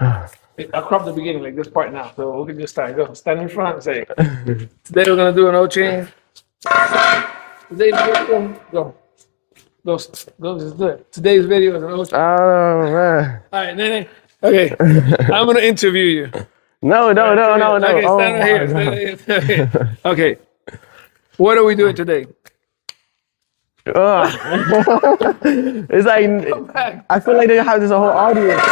I'll crop the beginning, like this part now. So we can just start. Go. Stand in front and say, today we're going to do an oil change. Today's video, go. Go, go, just do it. Today's video is an oil change. Oh man. All right, Nene. Okay, I'm going to interview you. No. Okay, Oh stand right here. my Stand God. right here. Okay, what are we doing today? It's like I feel like they have this whole audience.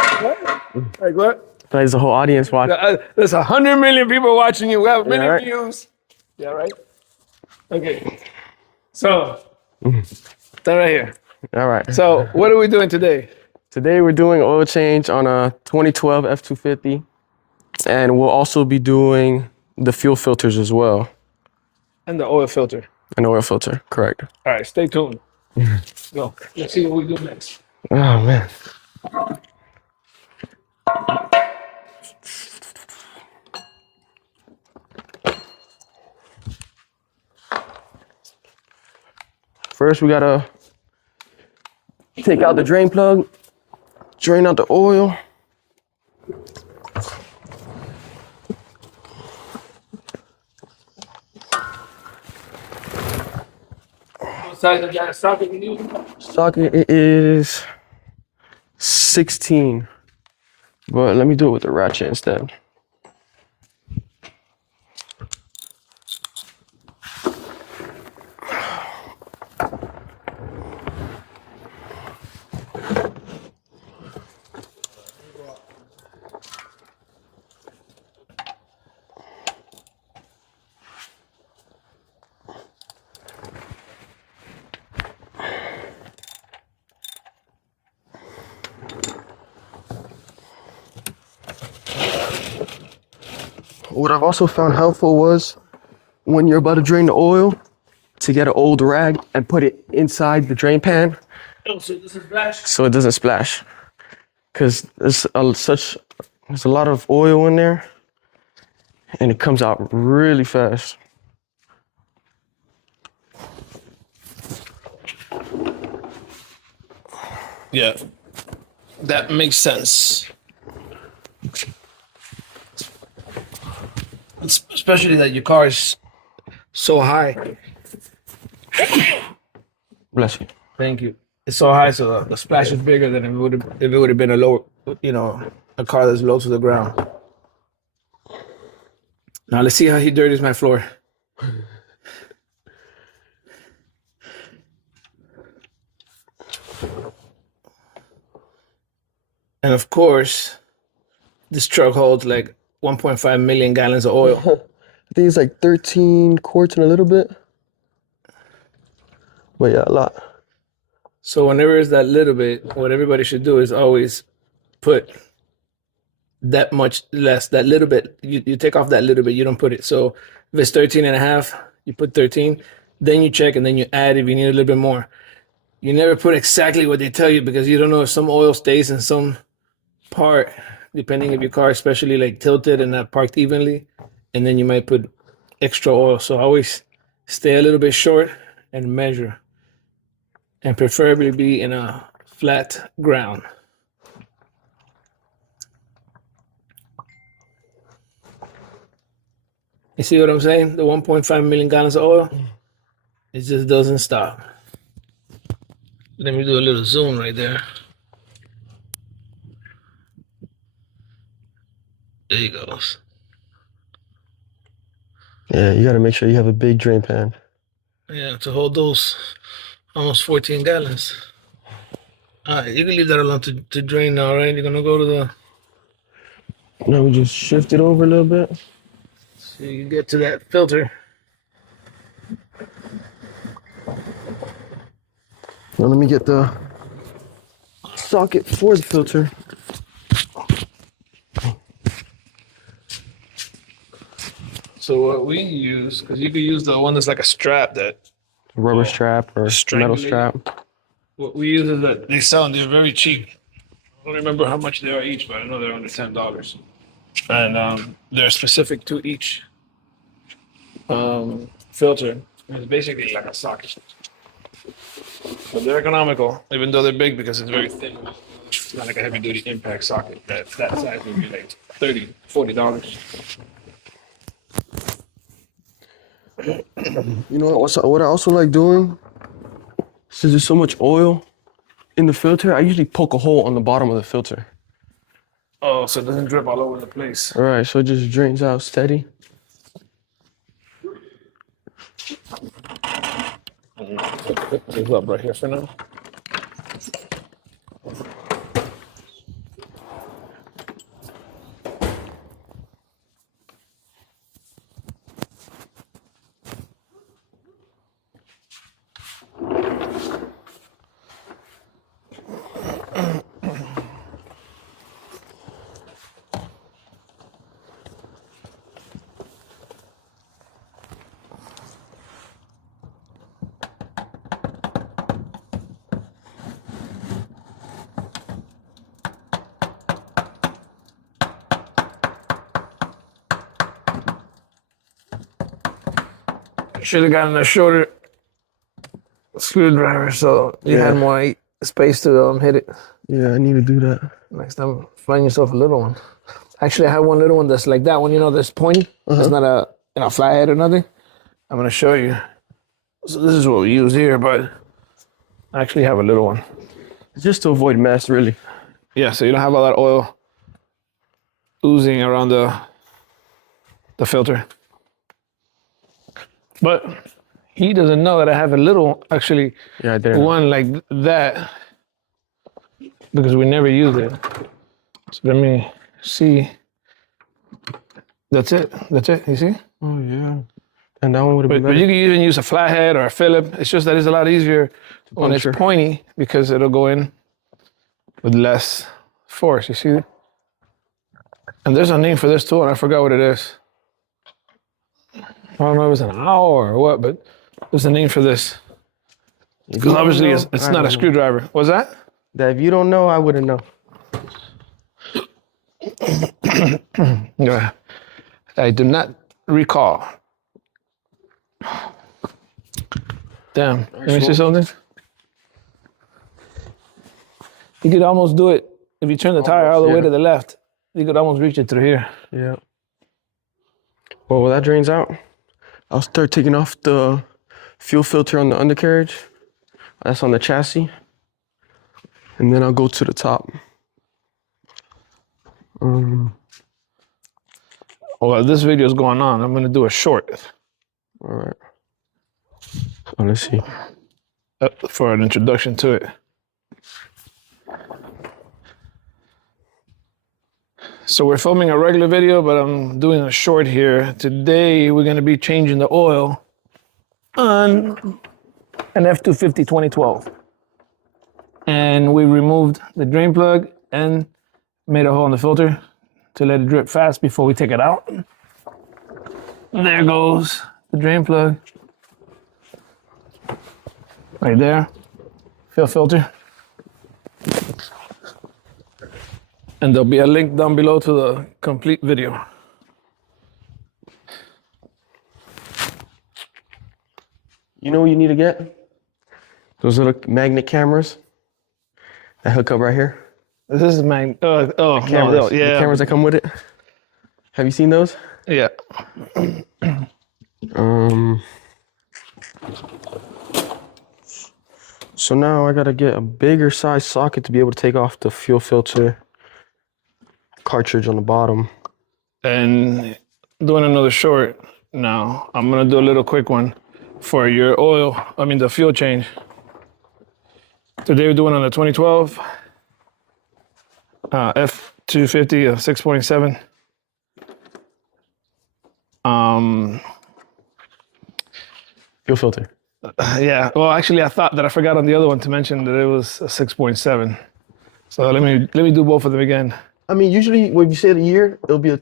Like what? I feel like there's a whole audience watching. There's 100 million people watching you. We have many right. views. Yeah, right? Okay. So, stand right here. All right. So, what are we doing today? Today we're doing oil change on a 2012 F250, and we'll also be doing the fuel filters as well. And the oil filter. An oil filter, correct. All right, stay tuned. Go. Let's see what we do next. Oh man. First, we gotta take out the drain plug, drain out the oil. What size of that socket you use? Socket it is 16, but let me do it with the ratchet instead. What I've also found helpful was when you're about to drain the oil, to get an old rag and put it inside the drain pan Oh, so this is flash? so it doesn't splash. Because there's a lot of oil in there and it comes out really fast. Yeah, that makes sense. Especially that your car is so high. Bless you. Thank you. It's so high, so the splash is bigger than if it would have been a lower, a car that's low to the ground. Now let's see how he dirties my floor. And of course, this truck holds like 1.5 million gallons of oil. I think it's like 13 quarts and a little bit. But yeah, a lot. So whenever it's that little bit, what everybody should do is always put that much less, that little bit. You take off that little bit, you don't put it. So if it's 13 and a half, you put 13, then you check and then you add if you need a little bit more. You never put exactly what they tell you because you don't know if some oil stays in some part, depending if your car especially like tilted and not parked evenly, and then you might put extra oil. So always stay a little bit short and measure, and preferably be in a flat ground. You see what I'm saying? The 1.5 million gallons of oil, it just doesn't stop. Let me do a little zoom right there. There he goes. Yeah, you gotta make sure you have a big drain pan. Yeah, to hold those almost 14 gallons. All right, you can leave that alone to drain now, right? You're gonna go to the, Now we just shift it over a little bit. so you can get to that filter. Now let me get the socket for the filter. So what we use, because you could use the one that's like a strap that, Rubber strap or metal strangulated. strap. what we use is that they sell and they're very cheap. I don't remember how much they are each, but I know they're under $10. And they're specific to each filter. It's basically like a socket. But they're economical, even though they're big because it's very thin. not like a heavy duty impact socket. That size would be like $30-$40. You know what I also like doing? Since there's so much oil in the filter, I usually poke a hole on the bottom of the filter. Oh, so it doesn't drip all over the place. All right, so it just drains out steady. Put this up right here for now. Should have gotten a shorter screwdriver so you had more space to hit it. Yeah, I need to do that. Next time, find yourself a little one. Actually, I have one little one that's like that one, you know, that's pointy. It's not a flathead or nothing. I'm going to show you. So this is what we use here, but I actually have a little one. Just to avoid mess, really. Yeah, so you don't have all that oil oozing around the filter. But he doesn't know that I have a little, actually, one like that, because we never use it. So let me see. That's it. You see? Oh, yeah. And that one would have been But you can even use a flathead or a Phillip. It's just that it's a lot easier when it's pointy because it'll go in with less force, you see? And there's a name for this tool, and I forgot what it is. I don't know if it's an hour or what, but there's a name for this. Because obviously it's not a screwdriver. What's that? That if you don't know, I wouldn't know. Yeah. I do not recall. Damn. Let me see something. You could almost do it if you turn the tire all the way to the left. You could almost reach it through here. Yeah. Well, when that drains out, I'll start taking off the fuel filter on the undercarriage. That's on the chassis. And then I'll go to the top. Well, this video is going on. I'm going to do a short. All right. So let's see. For an introduction to it. So we're filming a regular video, but I'm doing a short here. Today, we're going to be changing the oil on an F250 2012. And we removed the drain plug and made a hole in the filter to let it drip fast before we take it out. There goes the drain plug. Right there. Fuel filter. And there'll be a link down below to the complete video. You know what you need to get? Those little magnet cameras that hook up right here. This is cameras. No, the cameras that come with it. Have you seen those? Yeah. So now I gotta get a bigger size socket to be able to take off the fuel filter cartridge on the bottom. And doing another short now. I'm gonna do a little quick one for your the fuel change. Today we're doing on the 2012 F250 of 6.7. Fuel filter. Yeah, well, actually, I thought that I forgot on the other one to mention that it was a 6.7. So let me do both of them again. I mean, usually when you say the year, it'll be a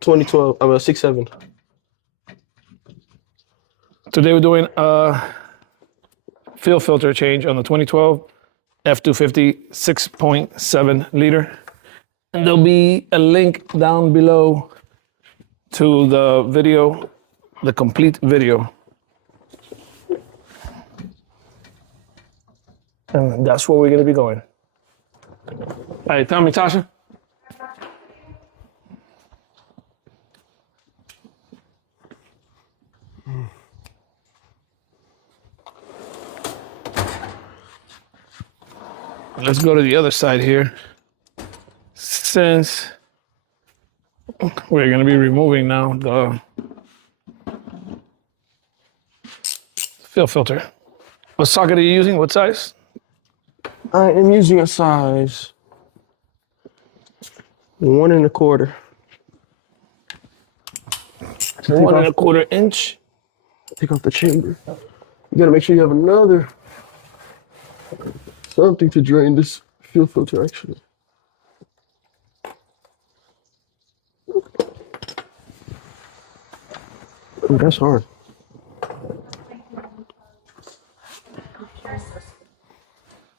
2012. I'm a 6.7. Today we're doing a fuel filter change on the 2012 F250 6.7 liter. And there'll be a link down below to the video, the complete video. And that's where we're going to be going. Hey, tell me, Tasha. Let's go to the other side here. Since we're going to be removing now the fill filter. What socket are you using? What size? I am using a size 1 1/4. 1 1/4 inch. Take off the chamber. You gotta make sure you have another something to drain this fuel filter actually. Ooh, that's hard.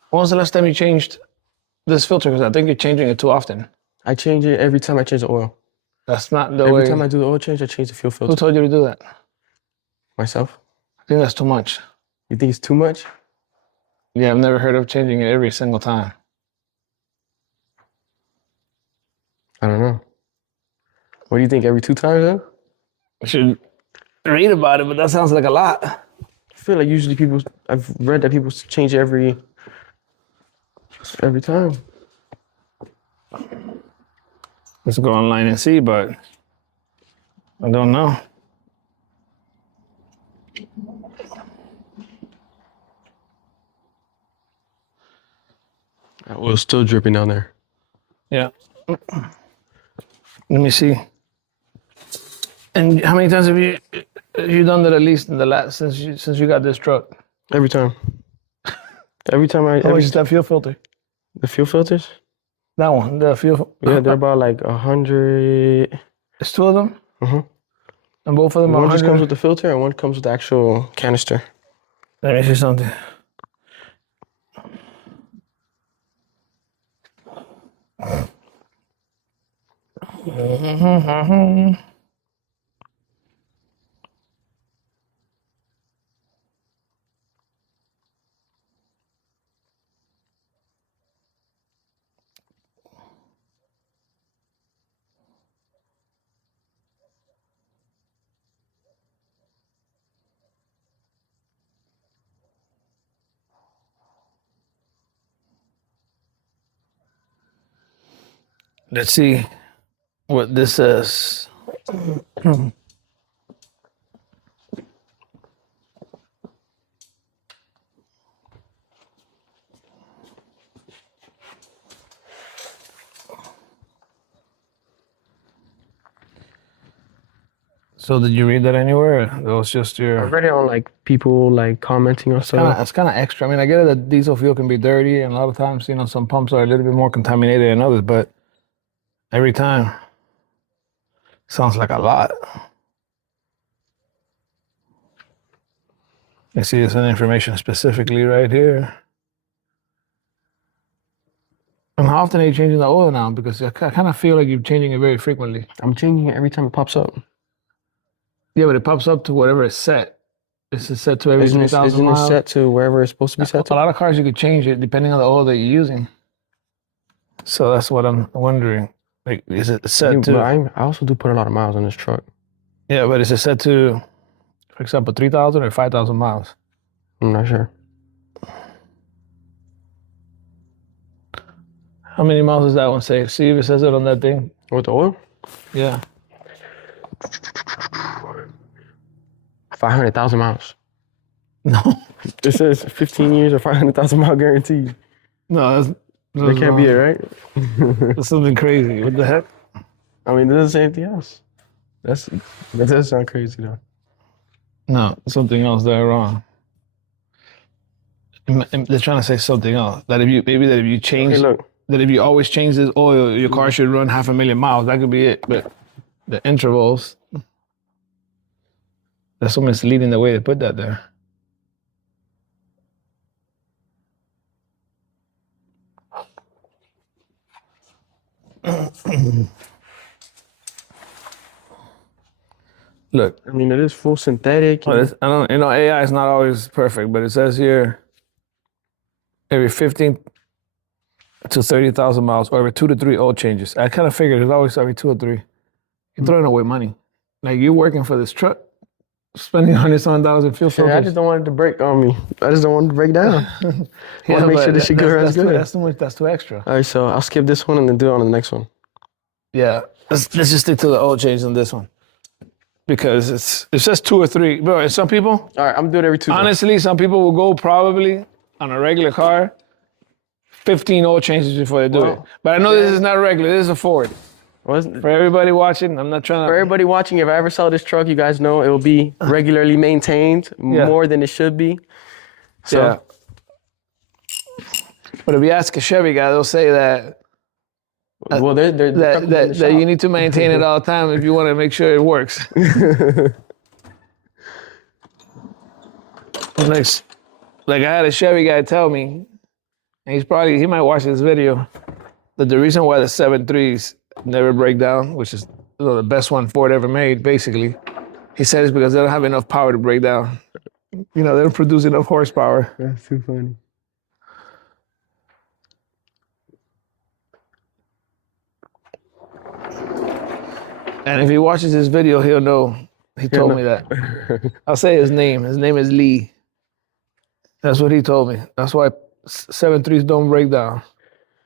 When was the last time you changed this filter? Because I think you're changing it too often. I change it every time I change the oil. That's not the way. Every time I do the oil change, I change the fuel filter. Who told you to do that? Myself. I think that's too much. You think it's too much? Yeah, I've never heard of changing it every single time. I don't know. What do you think? Every 2 times then? I should read about it, but that sounds like a lot. I feel like usually I've read that people change it every time. Let's go online and see, but I don't know. That oil's still dripping down there. Yeah. Let me see. And how many times have you done that at least in the last since you got this truck? Every time. Every time How much is that fuel filter? The fuel filters? That one, the fuel. Yeah, they're about like 100. It's 2 of them. Uh-huh. And both of them are One just 100. comes with the filter and one comes with the actual canister. Let me see something. Let's see what this says. So did you read that anywhere? That was just I your. read it on like people like commenting or stuff. It's kind of extra. I mean, I get it that diesel fuel can be dirty, and a lot of times, some pumps are a little bit more contaminated than others. But every time, sounds like a lot. You see this information specifically right here. And how often are you changing the oil now? Because I kind of feel like you're changing it very frequently. I'm changing it every time it pops up. Yeah, but it pops up to whatever it's set. This is set to every 3,000 Isn't it miles. set to wherever it's supposed to be set A to? lot of cars you could change it depending on the oil that you're using. So that's what I'm wondering. Like, is it set to? But I also do put a lot of miles on this truck. Yeah, but is it set to, for example, 3,000 or 5,000 miles? I'm not sure. How many miles does that one say? See if it says it on that thing. With the oil? Yeah. 500,000 miles. No. It says 15 years or 500,000 mile guarantee. No, That can't be it, right? That's something crazy. What the heck? I mean, it doesn't say anything else. That does sound crazy though. No, something else there wrong. They're trying to say something else. That if you change, Okay, look. that if you always change this oil, your car should run 500,000 miles. That could be it. But the intervals, that's so misleading the way they put that there. Look, I mean, it is full synthetic. I don't, AI is not always perfect, but it says here every 15 to 30,000 miles, or every 2 to 3 oil changes. I kind of figured it's always every 2 or 3. You're throwing away money. Like, you're working for this truck, spending $100,000 in fuel filters. I just don't want it to break on me. I just don't want it to break down. I want to make sure this shit runs good. That's too much. That's too extra. All right, so I'll skip this one and then do it on the next one. Yeah, let's just stick to the oil change on this one, because it says 2 or 3, bro. And some people, all right, I'm doing it every 2 days. Honestly, some people will go probably on a regular car 15 oil changes before they do it. But I know this is not regular. This is a Ford. For everybody watching, I'm not trying to. For everybody watching, if I ever sell this truck, you guys know it will be regularly maintained more than it should be. So. Yeah. But if you ask a Chevy guy, they'll say that. Well, that you need to maintain it all the time if you want to make sure it works. Like I had a Chevy guy tell me, and he might watch this video, that the reason why the 7.3s never break down, which is the best one Ford ever made, basically, he said it's because they don't have enough power to break down. They don't produce enough horsepower. That's too funny. And if he watches this video, he'll know. He told me that. I'll say his name. His name is Lee. That's what he told me. That's why 7.3s don't break down.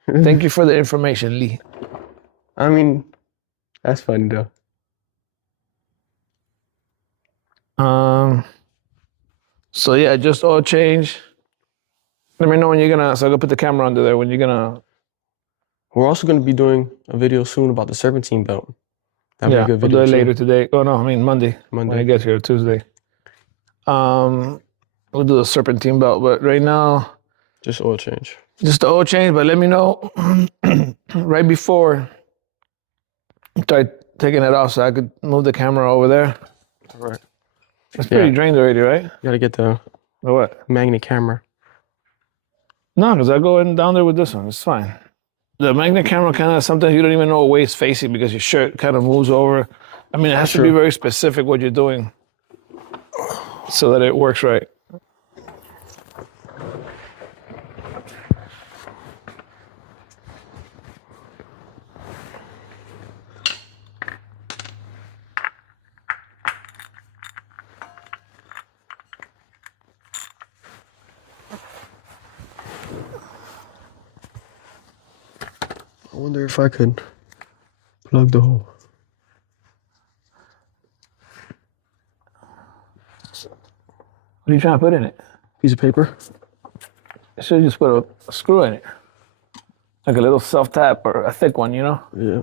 Thank you for the information, Lee. I mean, that's funny though. So yeah, just oil change. Let me know when you're gonna. So I'll go put the camera under there. When you're gonna. We're also gonna be doing a video soon about the serpentine belt. That'd be a good video. We'll do it later today. Oh no, I mean Monday. When I get here, Tuesday. We'll do the serpentine belt, but right now. Just oil change. Just the oil change, but let me know right before I start taking it off so I could move the camera over there. All right. It's pretty drained already, right? You gotta get the what? magnet camera. No, because I go in down there with this one. It's fine. The magnet camera kind of, sometimes you don't even know where it's facing because your shirt kind of moves over. I mean, it has to be very specific what you're doing so that it works right. I wonder if I could plug the hole. What are you trying to put in it? Piece of paper. You should just put a screw in it. Like a little self-tap or a thick one, Yeah.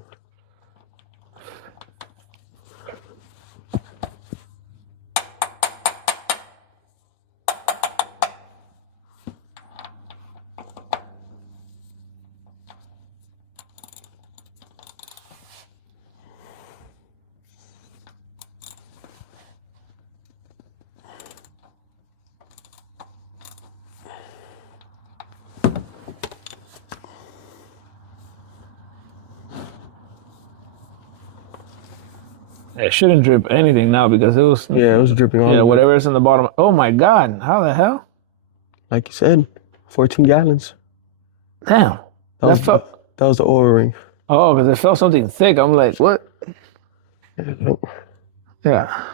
It shouldn't drip anything now because it was... Yeah, it was dripping all Yeah, whatever is in the bottom. Oh my God, how the hell? Like you said, 14 gallons. Damn. That was the oil ring. Oh, because it felt something thick. I'm like, what? Yeah.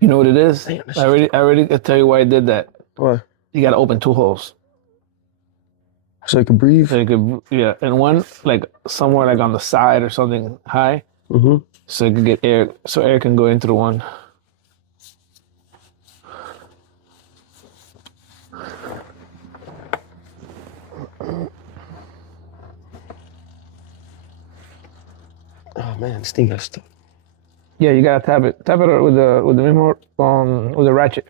You know what it is? I already could tell you why I did that. What? You got to open 2 holes. So it could breathe? So you could, yeah. And one, like, somewhere like on the side or something high. Mm-hmm. So you can get air, so air can go into the one. Oh man, this thing got stuck. Yeah, you gotta tap it. Tap it with the ratchet.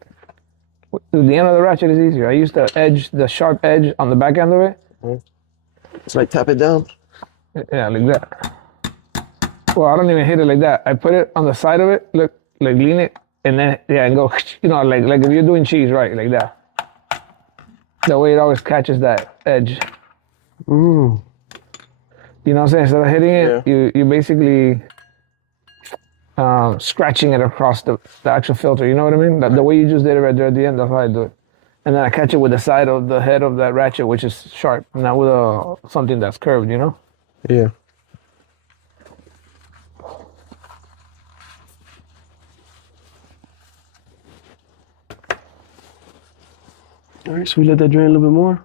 The end of the ratchet is easier. I use the sharp edge on the back end of it. It's like tap it down. Yeah, like that. Well, I don't even hit it like that. I put it on the side of it, look, like lean it, and then and go, like if you're doing cheese, right, like that. That way it always catches that edge. Ooh. You know what I'm saying? Instead of hitting it, you basically scratching it across the actual filter. You know what I mean? The way you just did it right there at the end, that's how I do it. And then I catch it with the side of the head of that ratchet, which is sharp, not with something that's curved, you know? Yeah. All right, so we let that drain a little bit more.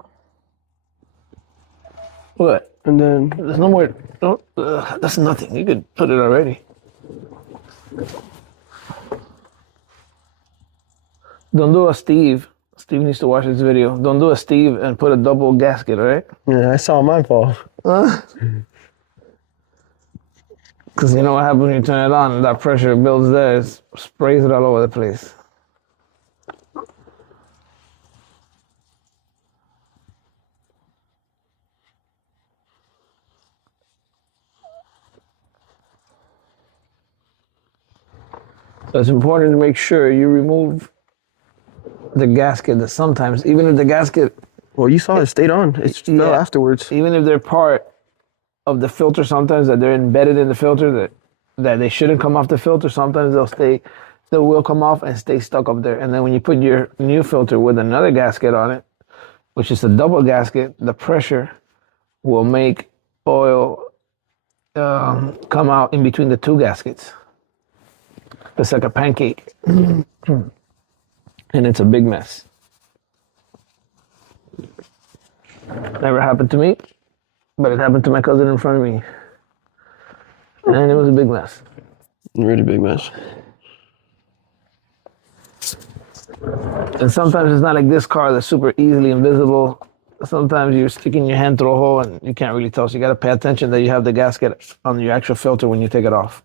What? And then There's no more. Oh, that's nothing. You could put it already. Don't do a Steve. Steve needs to watch this video. Don't do a Steve and put a double gasket, all right? yeah, I saw my fall. Because you know what happens when you turn it on and that pressure builds there, it sprays it all over the place. So it's important to make sure you remove the gasket that sometimes, even if the gasket, Well, you saw it stayed on. It fell afterwards. even if they're part of the filter, sometimes that they're embedded in the filter that they shouldn't come off the filter, sometimes they will come off and stay stuck up there. And then when you put your new filter with another gasket on it, which is a double gasket, the pressure will make oil come out in between the two gaskets. It's like a pancake. And it's a big mess. Never happened to me, but it happened to my cousin in front of me. And it was a big mess. Really big mess. And sometimes it's not like this car that's super easily invisible. Sometimes you're sticking your hand through a hole and you can't really tell. So you got to pay attention that you have the gasket on your actual filter when you take it off.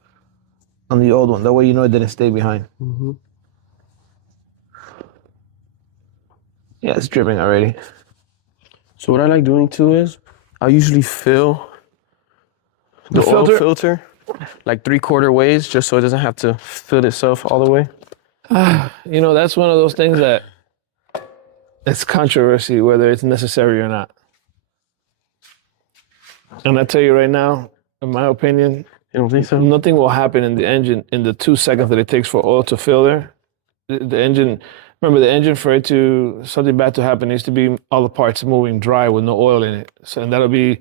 On the old one. That way you know it didn't stay behind. Mm-hmm. Yeah, it's dripping already. So what I like doing too is I usually fill the oil filter like 3/4 ways just so it doesn't have to fill itself all the way. You know, that's one of those things that it's controversy whether it's necessary or not. And I tell you right now, in my opinion, You don't think so? nothing will happen in the engine in the 2 seconds that it takes for oil to fill there. The engine, remember the engine, for it to, something bad to happen, needs to be all the parts moving dry with no oil in it. So, and that'll be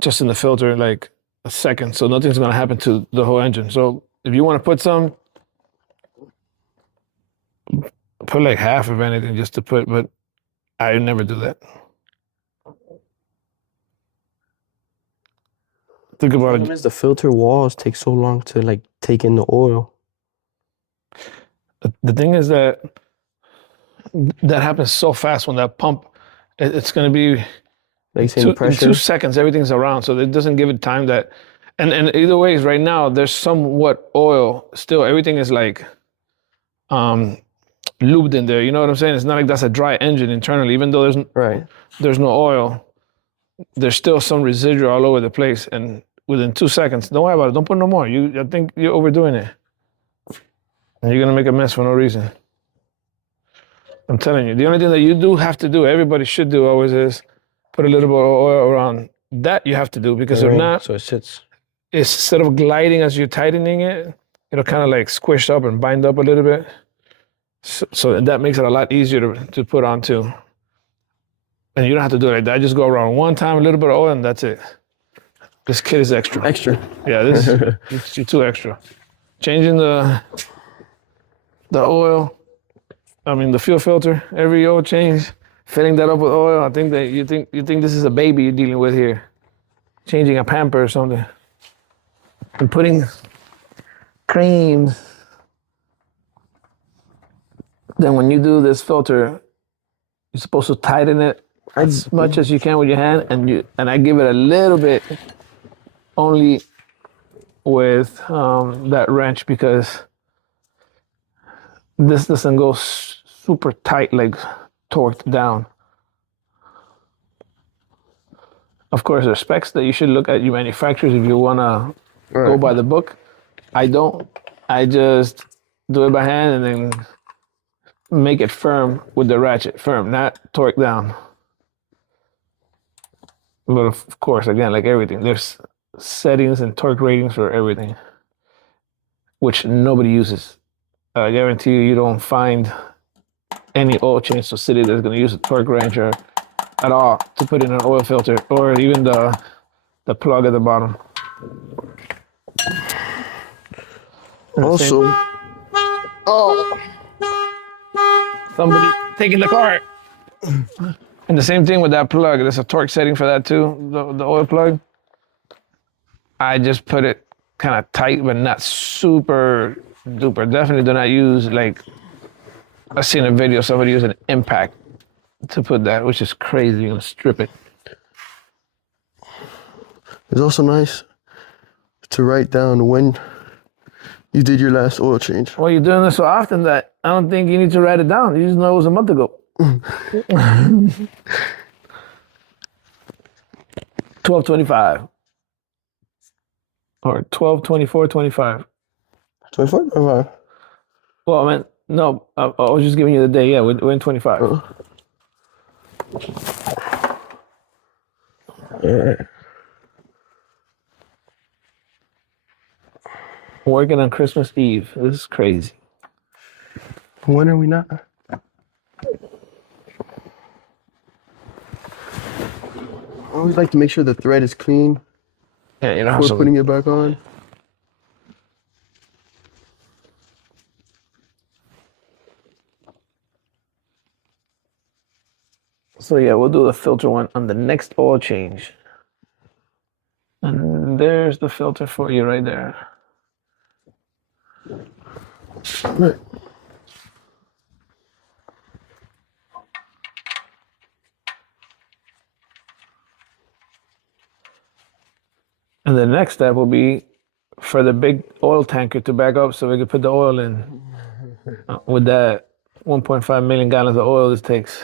just in the filter in like a second. So nothing's gonna happen to the whole engine. So if you wanna put some, put like half of anything just to put, but I never do that. Think about problem it. is the filter walls take so long to like take in the oil. The thing is that happens so fast when that pump, it's going to be Like saying the in pressure. 2 seconds, everything's around. So it doesn't give it time that, and either ways, right now, there's somewhat oil still. Everything is like lubed in there. You know what I'm saying? It's not like that's a dry engine internally, even though there's no oil. There's still some residual all over the place. And within 2 seconds, don't worry about it. Don't put no more. I think you're overdoing it. And you're going to make a mess for no reason. I'm telling you, the only thing that you do have to do, everybody should do always, is put a little bit of oil around. That you have to do, because if not, so it sits. instead of gliding as you're tightening it, it'll kind of like squish up and bind up a little bit. So that makes it a lot easier to put on too. And you don't have to do it like that. Just go around one time, a little bit of oil, and that's it. This kit is extra. Extra. Yeah, you're too extra. Changing the oil, the fuel filter, every oil change, filling that up with oil. I think that you think this is a baby you're dealing with here. Changing a pamper or something. And putting creams. Then when you do this filter, you're supposed to tighten it as much as you can with your hand, and I give it a little bit only with that wrench, because this doesn't go super tight, like torqued down. Of course, there's specs that you should look at, you manufacturers, if you want to go by the book. I don't. I just do it by hand and then make it firm with the ratchet, firm, not torque down. But of course, again, like everything, there's settings and torque ratings for everything. which nobody uses. I guarantee you, you don't find any oil change facility that's going to use a torque wrench or at all to put in an oil filter, or even the plug at the bottom. Also, Somebody taking the car. And the same thing with that plug. There's a torque setting for that too, the oil plug. I just put it kind of tight, but not super duper. Definitely do not use, like, I've seen a video of somebody using an impact to put that, which is crazy. You're gonna strip it. it's also nice to write down when you did your last oil change. Well, you're doing this so often that I don't think you need to write it down. You just know it was a month ago. 12/25 or 12/24/25. 24? Oh, Well, I meant no. I was just giving you the day. Yeah, we're in 25. yeah. Working on Christmas Eve. This is crazy. When are we not? I always like to make sure the thread is clean Yeah, you know. before putting it back on. So yeah, we'll do the filter one on the next oil change. And there's the filter for you right there. Right. And the next step will be for the big oil tanker to back up so we can put the oil in. With that 1.5 million gallons of oil this takes.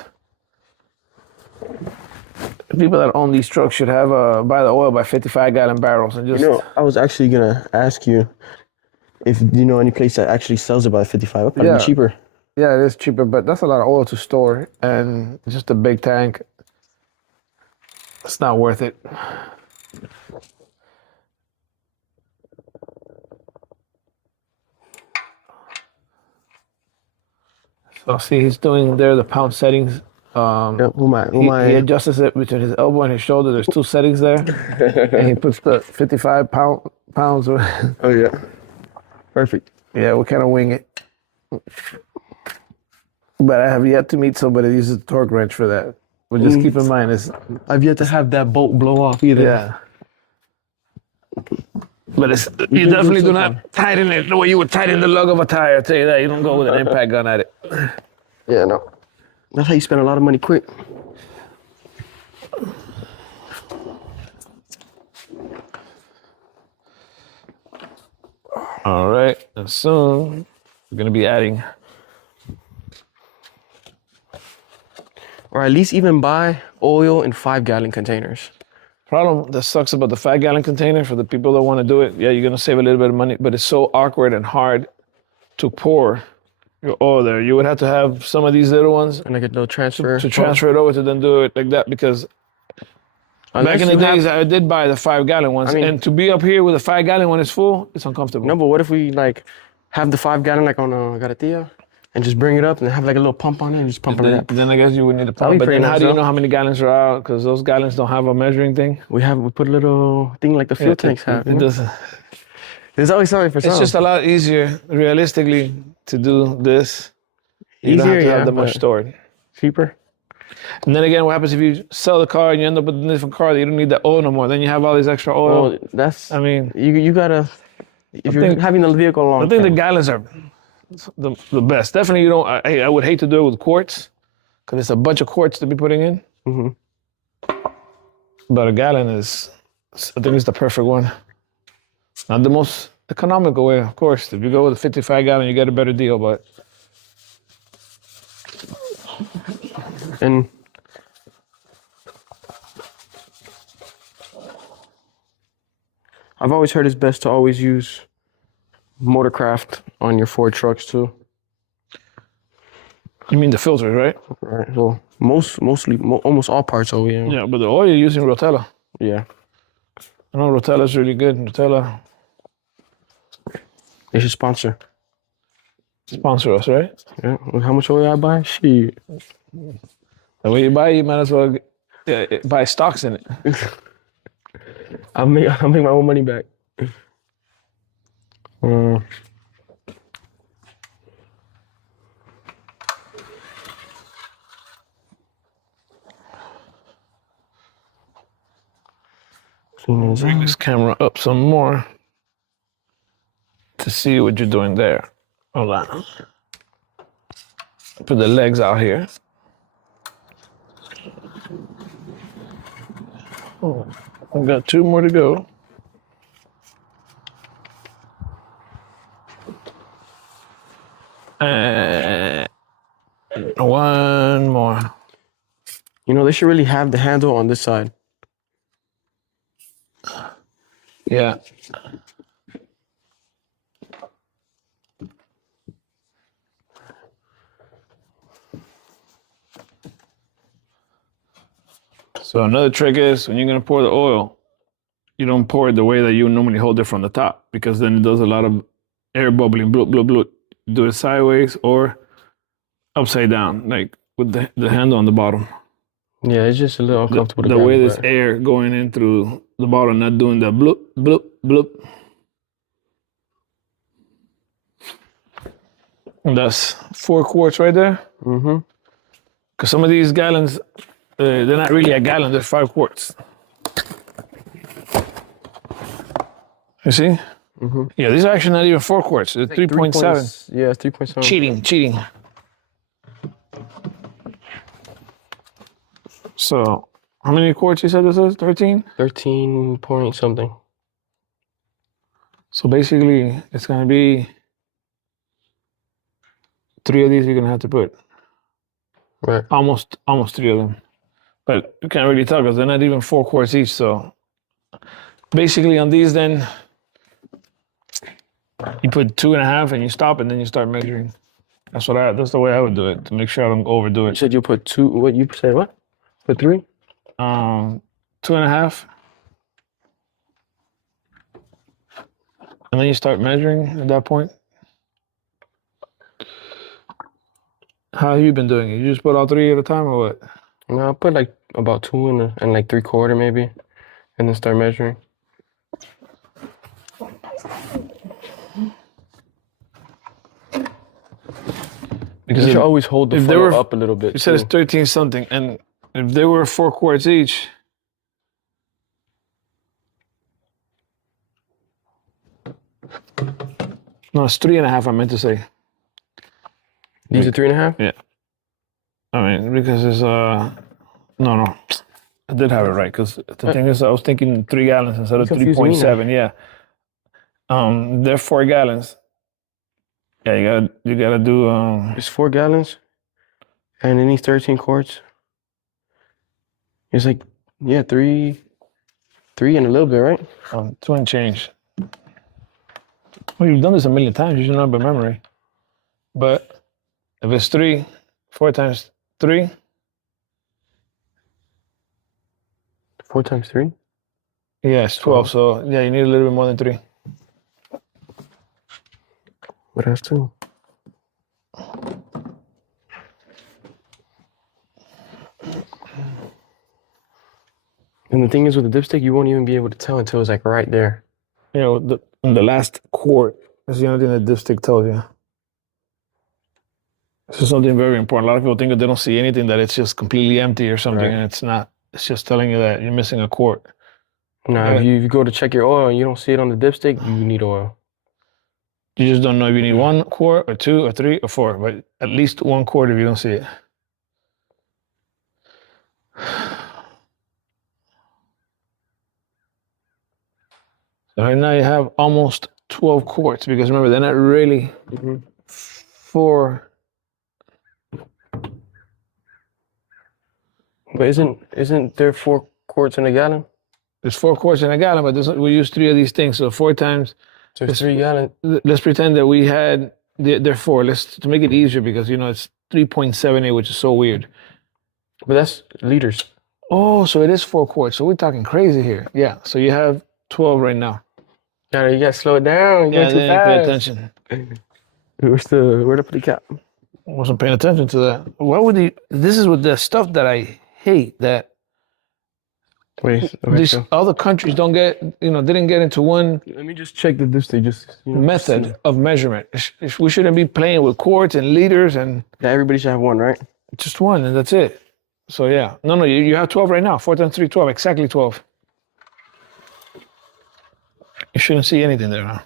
People that own these trucks should have buy the oil by 55-gallon barrels and just. You know, I was actually gonna ask you if you know any place that actually sells it by 55. It'd probably be cheaper. Yeah, it is cheaper, but that's a lot of oil to store, and just a big tank. It's not worth it. So see, he's doing there the pound settings. Yeah, He adjusts it between his elbow and his shoulder. There's two settings there, and he puts the 55 pounds. Oh yeah, perfect. Yeah, we kind of wing it. But I have yet to meet somebody that uses a torque wrench for that. But just keep in mind, I've yet to have that bolt blow off either. yeah. But you definitely do not tighten it the way you would tighten the lug of a tire. I'll tell you that. You don't go with an impact gun at it. Yeah, no. That's how you spend a lot of money quick. All right, and soon we're gonna be adding, Or at least even buy oil in 5-gallon containers. problem that sucks about the 5-gallon container for the people that want to do it. Yeah, you're gonna save a little bit of money, but it's so awkward and hard to pour your oil there. You would have to have some of these little ones And like a little transfer. to transfer it over to then do it like that, because back in the days I did buy the 5-gallon ones, and to be up here with a 5-gallon when it's full, it's uncomfortable. No, but what if we like have the 5-gallon like on a garantía and just bring it up and have like a little pump on it and just pump it up? Then I guess you would need a pump. be But pretty then how nice, do you though. know how many gallons are out? Because those gallons don't have a measuring thing. We put a little thing like the fuel tanks have. It doesn't. There's always something for some. It's just a lot easier, realistically, to do this. You don't have Easier, to have yeah, that much but stored. cheaper. And then again, what happens if you sell the car and you end up with a different car that you don't need that oil no more? Then you have all these extra oil. Well, that's. I mean, You gotta. If you're think- having the vehicle long. I think the gallons are the best. Definitely, you don't. I would hate to do it with quarts, because it's a bunch of quarts to be putting in. Mhm. But a gallon is, I think, it's the perfect one. Not the most economical way, of course. If you go with a 55-gallon, you get a better deal. But And I've always heard it's best to always use Motorcraft on your Ford trucks too. you mean the filters, right? Right. So almost all parts OEM. Yeah, but the oil you're using Rotella. Yeah. I know Rotella's really good. Rotella. They should sponsor. Sponsor us, right? Yeah. Look how much oil I buy? Shit. The way you buy, you might as well buy stocks in it. I'll make my own money back. Bring this camera up some more to see what you're doing there. Hold on. Put the legs out here. Oh, I've got 2 more to go. And 1 more. You know, they should really have the handle on this side. Yeah. So another trick is when you're gonna pour the oil, you don't pour it the way that you normally hold it from the top, because then it does a lot of air bubbling, bloop, bloop, bloop. Do it sideways or upside down, like with the handle on the bottom. Yeah, it's just a little uncomfortable. The way there's air going in through the bottom, not doing that bloop, bloop, bloop. And that's 4 quarts right there. Mm-hmm. Because some of these gallons, they're not really a gallon, they're 5 quarts. You see? Mm-hmm. Yeah, these are actually not even 4 quarts. They're 3.7. Yeah, it's 3.7. Cheating. So, how many quarts you said this is? 13? 13 point something. So basically, it's going to be 3 of these you're going to have to put. Right. Almost 3 of them. But you can't really tell because they're not even 4 quarts each. So basically on these then, you put 2.5 and you stop and then you start measuring. That's the way I would do it to make sure I don't overdo You it. said you put 2, what you said what? Put 3? 2.5. And then you start measuring at that point. How have you been doing it? You just put all 3 at a time or what? No, I put like about 2 and like 3/4 maybe, and then start measuring. Because you should always hold the funnel up a little bit. You said it's 13 something, and if they were 4 quarts each, no, it's 3.5. I meant to say. These are 3.5. Yeah. I mean, because it's no, I did have it right. Because the thing is, I was thinking 3 gallons instead of 3.7. Yeah. They're 4 gallons. Yeah, you gotta do. It's 4 gallons, and it needs 13 quarts. It's like, yeah, 3 and a little bit, right? 2 and change. Well, you've done this a million times. You should know by memory. But if it's 3, 4 times 3. 4 times 3? Yeah, it's 12. So yeah, you need a little bit more than 3. What else too? And the thing is, with the dipstick, you won't even be able to tell until it's like right there. You know, the last quart is the only thing that dipstick tells you. This is something very important. A lot of people think that they don't see anything, that it's just completely empty or something, and it's not. It's just telling you that you're missing a quart. Now, if you go to check your oil and you don't see it on the dipstick, you need oil. You just don't know if you need 1 quart or 2 or 3 or 4, but at least 1 quart if you don't see it. So right now you have almost 12 quarts, because remember, they're not really 4. But isn't there 4 quarts in a gallon? There's 4 quarts in a gallon, but we use 3 of these things, so 4 times. So it's 3 gallons. Let's pretend that we had they're 4. To make it easier, because you know it's 3.78, which is so weird. But that's liters. Oh, so it is 4 quarts. So we're talking crazy here. Yeah. So you have 12 right now. Yeah, you gotta slow it down. You're Yeah, I going too didn't pay fast. attention. Where the pretty cap? Wasn't paying attention to that. Why would he? This is with the stuff that I hate. That Wait, okay, these so other countries don't get, didn't get into one let me just check the distance. Just method of measurement. We shouldn't be playing with quarts and liters and yeah, everybody should have one, right? just one, and that's it. So yeah, no, you have 12 right now. 4 times 3, 12, exactly 12. You shouldn't see anything there now.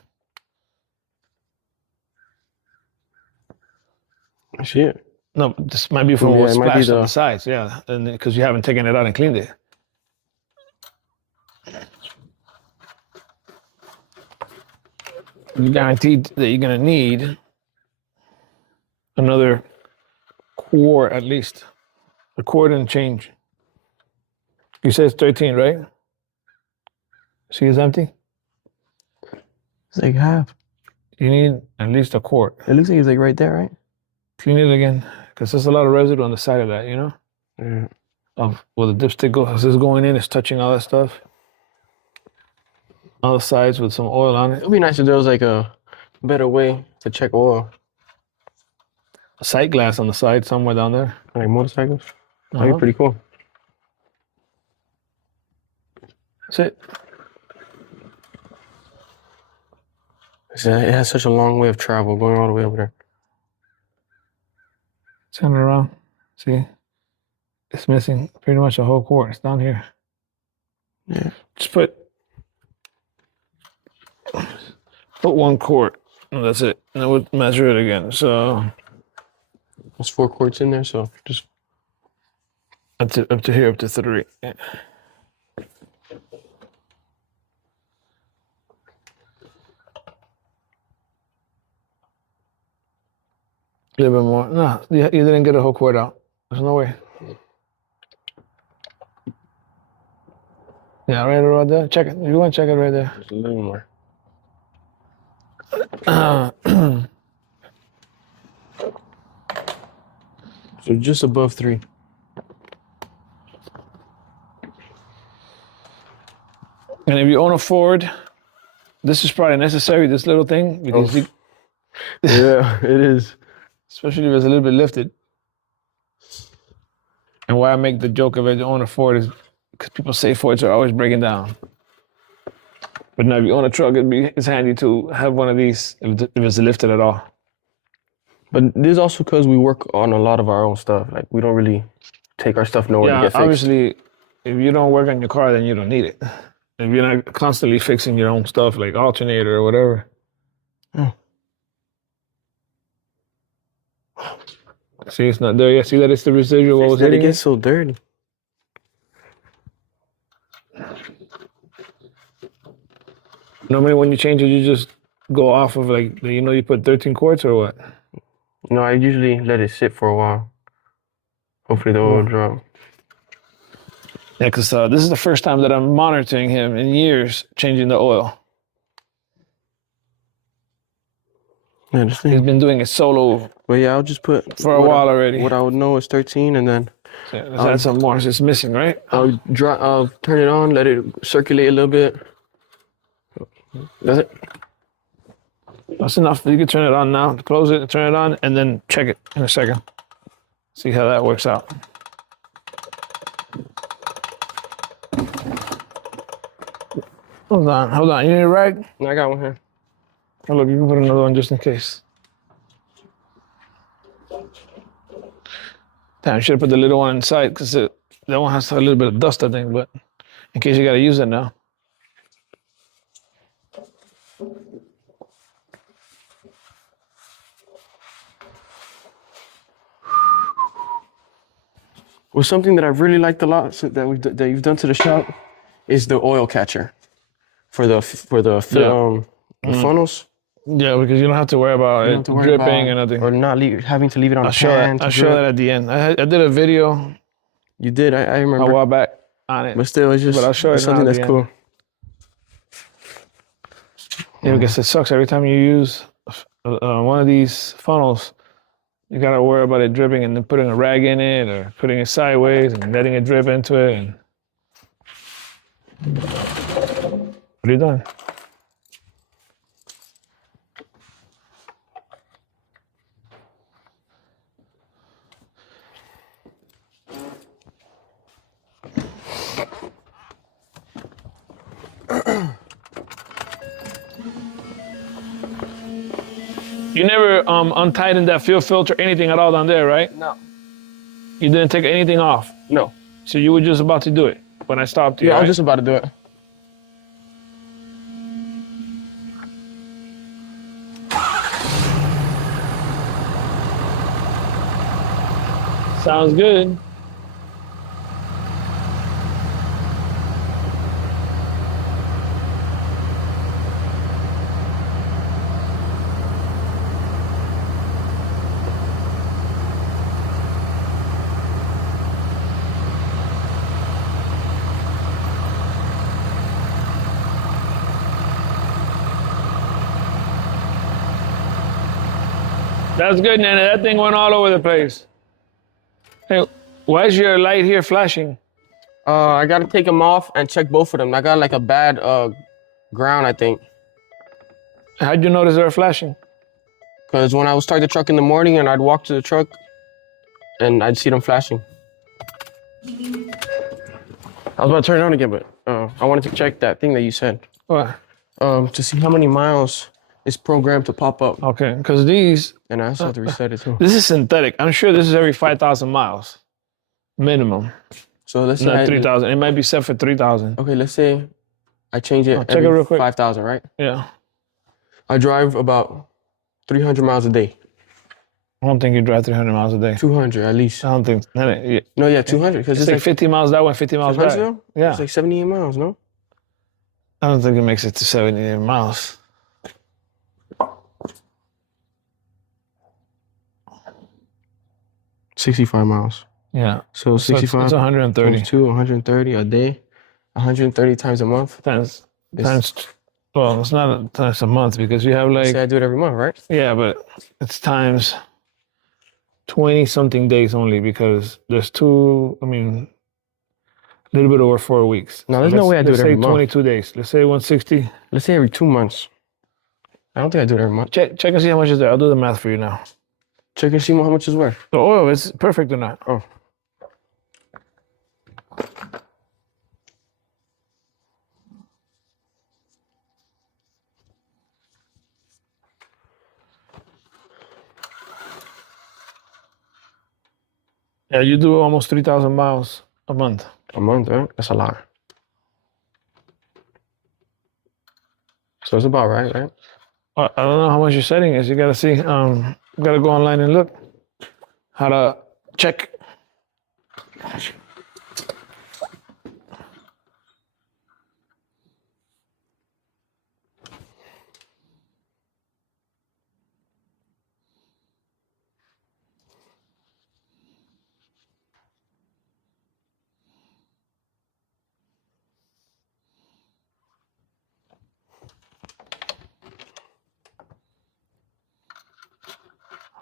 I see it. No, this might be from Yeah, what it might be splashed on the- the sides, yeah, and because you haven't taken it out and cleaned it. You're guaranteed that you're gonna need another quart at least, a quart and change. You said it's 13, right? See, it's empty. It's like half. You need at least a quart. It looks like it's like right there, right? Clean it again, because there's a lot of residue on the side of that, Yeah. of where the dipstick goes. As it's going in, it's touching all that stuff. All the sides with some oil on it. It'd be nice if there was like a better way to check oil, A sight glass on the side somewhere down there. like motorcycles. That'd Uh-huh. be pretty cool. That's it. It has such a long way of travel going all the way over there. Turn it around. See? It's missing pretty much a whole quart. It's down here. Yeah. Just put 1 quart. And that's it. And then we'll measure it again. So There's 4 quarts in there, so just up to here, up to 3. Yeah. A little bit more. No, you didn't get a whole quart out. There's no way. Yeah, right around there. Check it. If you want to check it right there. just a little more. So just above 3. And if you own a Ford, this is probably necessary, this little thing, because Yeah, it is. especially if it's a little bit lifted. And why I make the joke of it, you own a Ford is because people say Fords are always breaking down. But now if you own a truck, it's handy to have one of these if it's lifted at all. But this is also because we work on a lot of our own stuff. Like we don't really take our stuff nowhere to Yeah, get fixed. obviously, if you don't work on your car, then you don't need it. If you're not constantly fixing your own stuff, like alternator or whatever. Oh. See, it's not there yet. See that it's the residual. What was That it hitting it? gets so dirty. Normally, when you change it, you just go off of like you put 13 quarts or what? No, I usually let it sit for a while. Hopefully the oil will drop. Yeah, because this is the first time that I'm monitoring him in years changing the oil. Yeah, just He's been doing it solo But yeah, I'll just put for a while already. What I would know is 13, and then So let's add some more. It's missing, right? I'll turn it on, let it circulate a little bit. Does it? That's enough. You can turn it on now. Close it, turn it on, and then check it in a second. See how that works out. Hold on. You need a rag? I got one here. Oh, look, you can put another one just in case. Damn, I should have put the little one inside because that one has a little bit of dust, I think, but in case you got to use it now. Well, something that I've really liked a lot that you've done to the shop is the oil catcher for the funnels. Yeah, because you don't have to worry about it dripping and nothing. Or not having to leave it on I'll a show pan. that. I'll show that at the end. I did a video You did. I a remember. while back on it. But still, it's just I'll show it something now at that's the end. cool. Yeah, because it sucks every time you use one of these funnels. You gotta worry about it dripping and then putting a rag in it or putting it sideways and letting it drip into it. And... What are you doing? You never untightened that fuel filter, anything at all down there, right? No. You didn't take anything off. No. So you were just about to do it when I stopped you. Yeah, I right? was just about to do it. Sounds good. That's good, Nana. That thing went all over the place. Hey, why is your light here flashing? I gotta take them off and check both of them. I got like a bad ground, I think. How'd you notice they were flashing? Because when I would start the truck in the morning and I'd walk to the truck and I'd see them flashing. I was about to turn it on again, but I wanted to check that thing that you said. What? To see how many miles it's programmed to pop up. Okay, because these, And I also have to reset it too. this is synthetic. I'm sure this is every 5,000 miles, minimum. So let's say Not 3,000. It might be set for 3,000. Okay, let's say I change it check it real quick. 5,000, right? Yeah. I drive about 300 miles a day. I don't think you drive 300 miles a day. 200 at least. I don't think. No, yeah, 200. Because It's like 50 miles that way, 50 miles back. though? Yeah. It's like 78 miles, no? I don't think it makes it to 78 miles. $65 miles. Yeah. So 65. It's 130. 130 a day. 130 times a month. Times, well, it's not times a month because you have like, Say I do it every month, right? yeah, but it's times 20 something days only because there's a little bit over 4 weeks. No, there's no way I do it every month. Let's say 22 days. Let's say 160. Let's say every 2 months. I don't think I do it every month. Check and see how much is there. I'll do the math for you now. Check and see how much is worth. The oil is perfect or not? Oh. Yeah, you do almost 3,000 miles a month. A month, right? That's a lot. So it's about right? I don't know how much your setting is. You gotta see. You gotta go online and look how to check.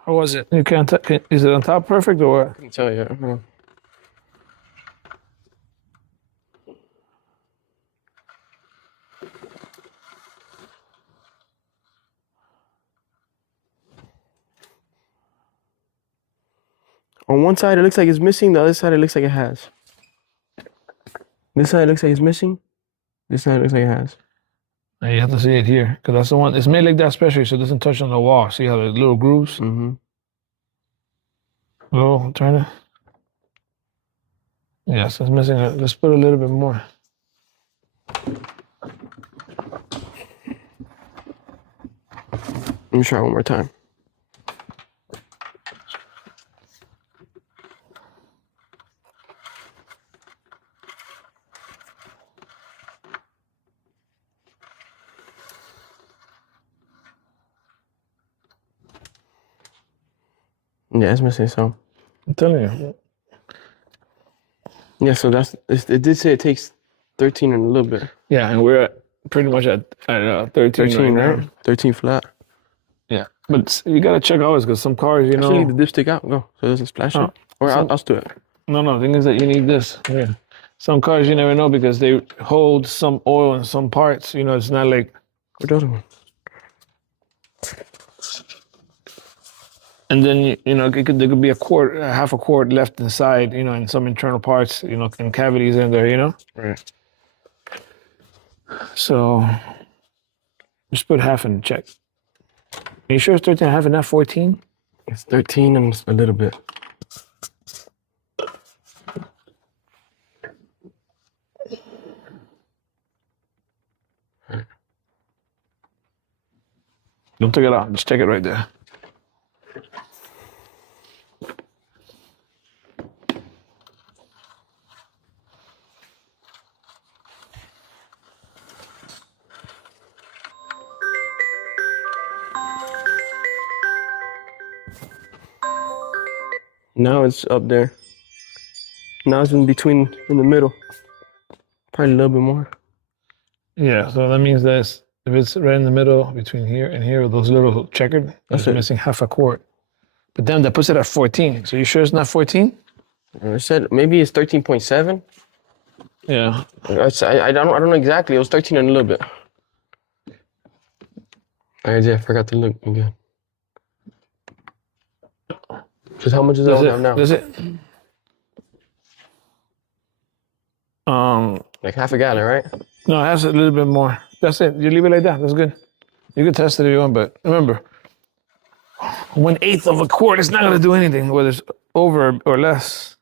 How was it? You can't. Is it on top perfect or what? I can tell you. On one side, it looks like it's missing. The other side, it looks like it has. This side looks like it's missing. This side looks like it has. You have to see it here because that's the one. It's made like that especially so it doesn't touch on the wall. See how the little grooves? Mm-hmm. Oh, turn it. Yes, it's missing. Let's put a little bit more. Let me try one more time. Yeah, it's missing some. I'm telling you. Yeah, so it did say it takes 13 and a little bit. Yeah, and we're pretty much at 13. 13, right? right? 13 flat. Yeah, but you gotta check always because some cars, you know. Actually, the dipstick out, go, so it doesn't splash it. Or I'll do it. No, the thing is that you need this. Yeah, some cars you never know because they hold some oil in some parts. You know, it's not like. What the other one? And then you know there could be half a quart left inside. You know, in some internal parts. You know, and cavities in there. You know. Right. So just put half in the check. Are you sure it's 13 and a half and not 14? It's 13 and a little bit. Don't take it out. Just take it right there. Now it's up there. Now it's in between, in the middle. Probably a little bit more. Yeah, so that means that if it's right in the middle between here and here, those little checkered, that's missing half a quart. But then that puts it at 14. So you sure it's not 14? I said maybe it's 13.7. Yeah. I don't know exactly. It was 13 and a little bit. I forgot to look again. Because how much is that now? Does it? Like half a gallon, right? No, it has a little bit more. That's it. You leave it like that. That's good. You can test it if you want, but remember, 1/8 of a quart is not going to do anything, whether it's over or less.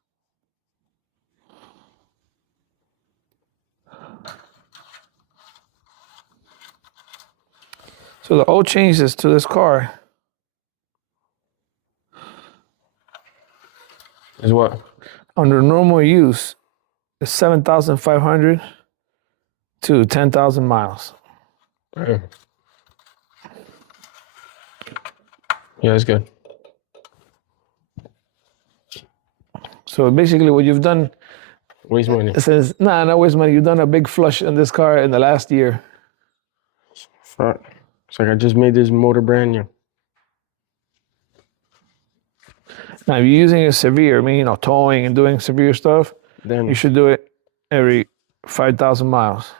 So the oil changes to this car Is what? under normal use is 7,500 to 10,000 miles. Right. Yeah, it's good. So basically what you've done, Waste money. it says, nah, not waste money. You've done a big flush in this car in the last year. Fuck. It's like I just made this motor brand new. Now, if you're using it severe, I mean, you know, towing and doing severe stuff, Then you should do it every 5,000 miles.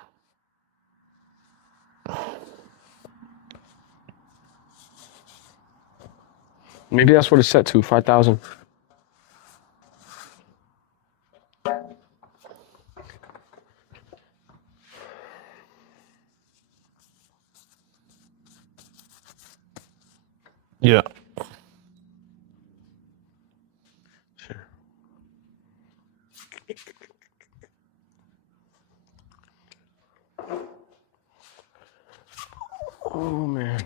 maybe that's what it's set to, 5,000. Yeah. Sure. Oh man.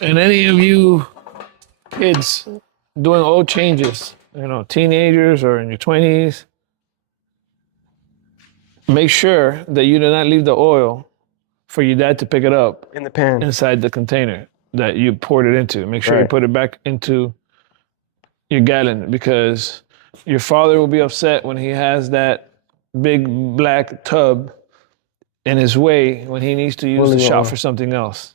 And any of you kids doing oil changes, you know, teenagers or in your 20s, make sure that you do not leave the oil for your dad to pick it up In the pan. inside the container that you poured it into. Make sure you Right. put it back into your gallon, because your father will be upset when he has that big black tub in his way when he needs to use the Pulling shop oil. for something else.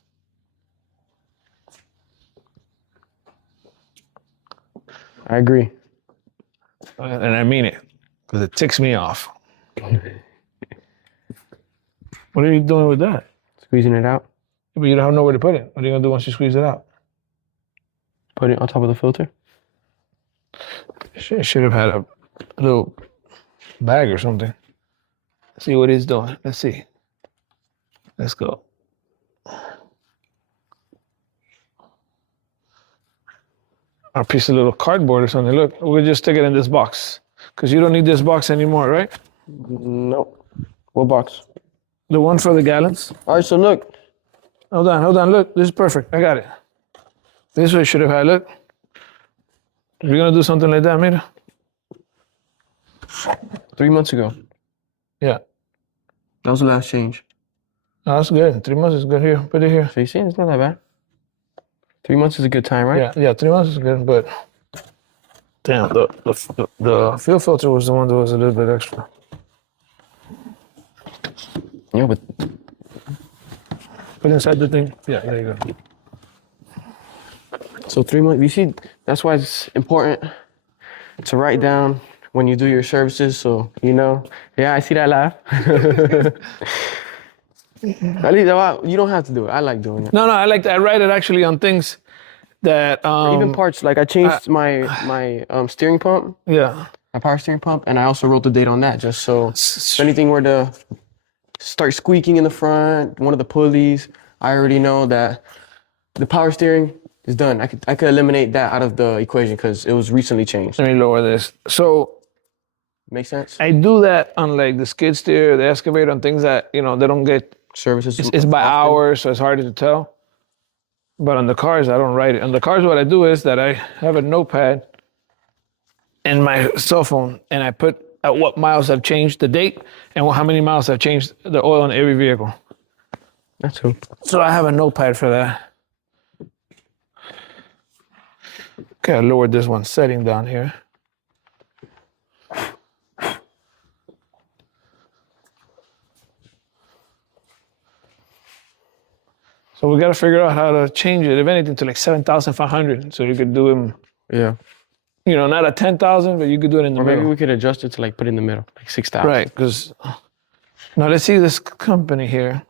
I agree. And I mean it, because it ticks me off. What are you doing with that? Squeezing it out. But you don't know where to put it. What are you going to do once you squeeze it out? Put it on top of the filter. Should have had a little bag or something. See what he's doing. Let's see. Let's go. Or a piece of little cardboard or something. Look, we'll just stick it in this box, because you don't need this box anymore, right? Nope. What box? The one for the gallons. All right, so look. Hold on. Look, this is perfect. I got it. This is what I should have had. Look. If you're going to do something like that, mira. 3 months ago. Yeah. That was the last change. Oh, that's good. 3 months is good. Here, put it here. So you see, it's not that bad. 3 months is a good time, right? Yeah, 3 months is good, but damn, the fuel filter was the one that was a little bit extra. Yeah, but Put inside the thing. Yeah, there you go. so 3 months. You see, that's why it's important to write down when you do your services, so you know. Yeah, I see that laugh. At least you don't have to do it. I like doing it. No, I like that. I write it actually on things that Or even parts like I changed my steering pump, yeah. my power steering pump, and I also wrote the date on that just so if anything were to start squeaking in the front, one of the pulleys, I already know that the power steering is done. I could eliminate that out of the equation because it was recently changed. Let me lower this. So Make sense? I do that on like the skid steer, the excavator, on things that they don't get Services. it's by often. hours, so it's harder to tell. But on the cars, I don't write it. On the cars, what I do is that I have a notepad in my cell phone, and I put at what miles I've changed the date and how many miles I've changed the oil in every vehicle. That's cool. So I have a notepad for that. Okay, I lowered this one setting down here. So we got to figure out how to change it, if anything, to like 7,500. So you could do them, Yeah. Not at 10,000, but you could do it in the Or maybe middle. we could adjust it to like put it in the middle, like 6,000. Right, because now let's see this company here,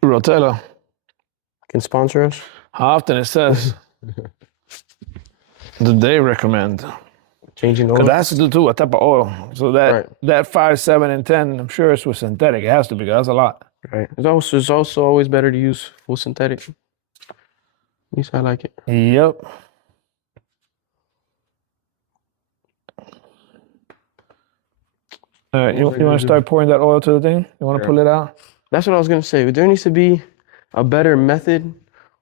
Rotella. Can sponsor us? How often it says that they recommend. Changing Because oil. that has to do too, what type of oil. So that 5, 7, and 10, I'm sure it's with synthetic. It has to be, 'cause that's a lot. Right. It's also always better to use full synthetic. At least I like it. Yep. All right, you want to start pouring that oil to the thing? You want to pull it out? That's what I was gonna say. There needs to be a better method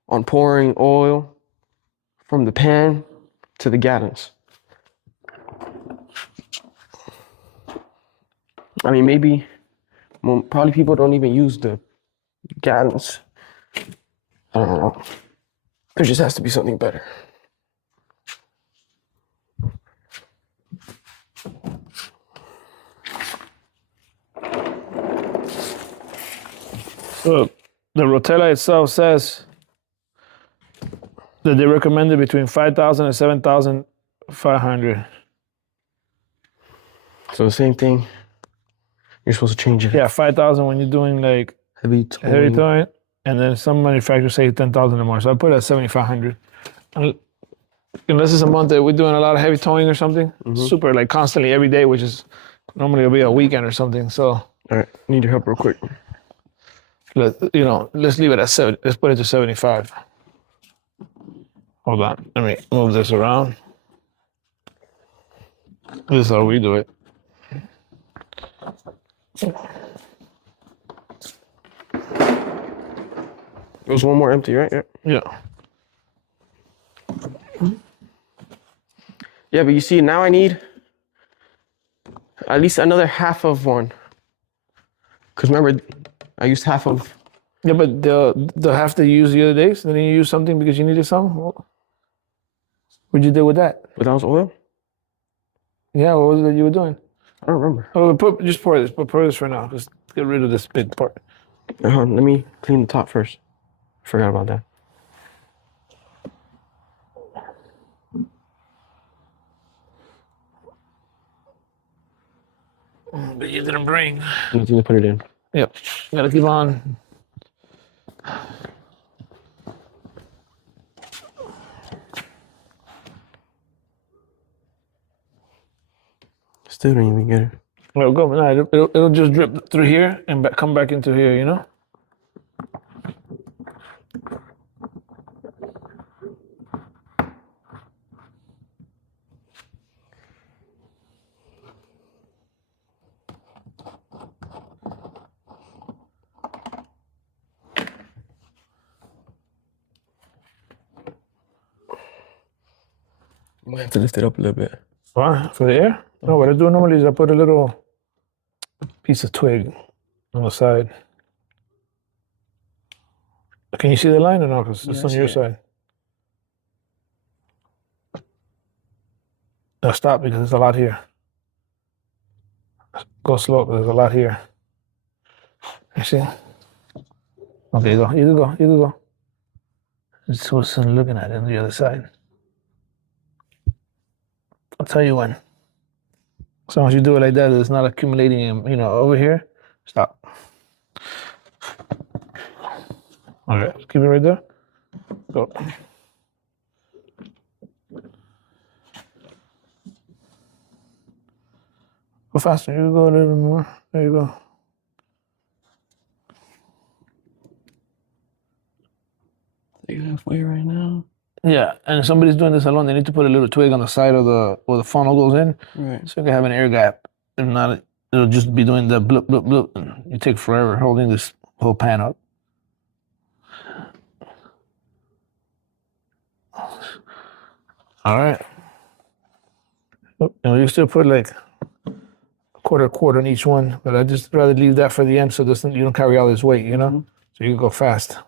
on pouring oil from the pan to the gallons. I mean, maybe, well, probably people don't even use the gallons. I don't know. There just has to be something better. So the Rotella itself says that they recommended between 5,000 and 7,500. So the same thing. You're supposed to change it. Yeah, 5,000 when you're doing like Heavy towing, and then some manufacturers say 10,000 or more. So I put it at 7,500. Unless it's a month that we're doing a lot of heavy towing or something, super like constantly every day, which is normally it'll be a weekend or something. So All right, need your help real quick. let's leave it at 7. Let's put it to 75. Hold on, let me move this around. This is how we do it. There's one more empty, right? Yep. Yeah. Yeah, but you see, now I need at least another half of one. Because remember, I used half of. Yeah, but they'll have to use the other days. Then you use something because you needed some. What'd you do with that? But that was oil? Yeah, what was it that you were doing? I don't remember. Oh, just pour this. Pour this for now. Just get rid of this big part. Let me clean the top first. Forgot about that. But you didn't bring. Nothing to put it in. Yep. Gotta keep on. Still don't even get it. Well, go. No, it'll just drip through here and come back into here, you know? You might have to lift it up a little bit. Why? For the air? No, what I do normally is I put a little piece of twig on the side. Can you see the line or no? Because it's on your side. No, stop because there's a lot here. Go slow because there's a lot here. You see? Okay, you go. You can go. You can go. It's what's looking at it on the other side. I'll tell you when. As long as you do it like that, it's not accumulating, over here. Stop. Okay, keep it right there. Go. Go faster. You go a little bit more. There you go. You're halfway right now. Yeah, and if somebody's doing this alone, they need to put a little twig on the side of the where the funnel goes in, Right. so you can have an air gap. If not, it'll just be doing the bloop bloop bloop. And you take forever holding this whole pan up. All right. You still put like a quarter on each one, but I just rather leave that for the end so this you don't carry all this weight, you know? So you can go fast.